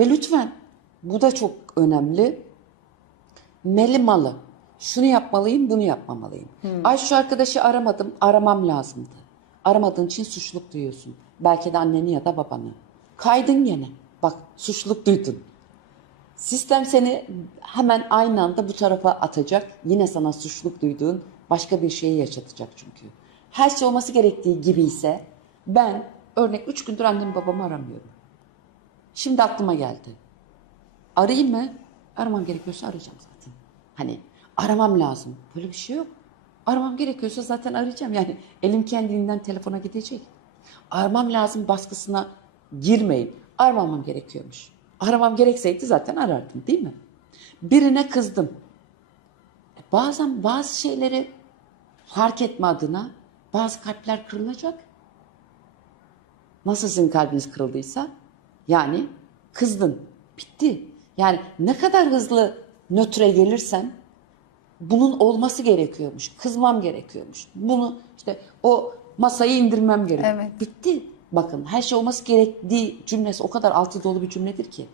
Ve lütfen bu da çok önemli. Meli malı. Şunu yapmalıyım, bunu yapmamalıyım. Ay şu arkadaşı aramadım, aramam lazımdı. Aramadığın için suçluluk duyuyorsun. Belki de anneni ya da babanı. Kaydın gene. Bak suçluluk duydun. Sistem seni hemen aynı anda bu tarafa atacak. Yine sana suçluluk duyduğun başka bir şeyi yaşatacak çünkü. Her şey olması gerektiği gibi ise ben örnek 3 gündür annemi babamı aramıyorum. Şimdi aklıma geldi. Arayayım mı? Aramam gerekiyorsa arayacağım zaten. Hani aramam lazım. Böyle bir şey yok. Aramam gerekiyorsa zaten arayacağım. Yani elim kendiliğinden telefona gidecek. Aramam lazım baskısına girmeyin. Aramamam gerekiyormuş. Aramam gerekseydi zaten arardım değil mi? Birine kızdım. E, Bazen bazı şeyleri fark etme adına bazı kalpler kırılacak. Nasıl sizin kalbiniz kırıldıysa yani kızdın. Bitti. Yani ne kadar hızlı nötre gelirsem bunun olması gerekiyormuş. Kızmam gerekiyormuş. Bunu işte o masayı indirmem gerekiyor. Evet. Bitti. Bakın her şey olması gerektiği cümlesi o kadar altı dolu bir cümledir ki.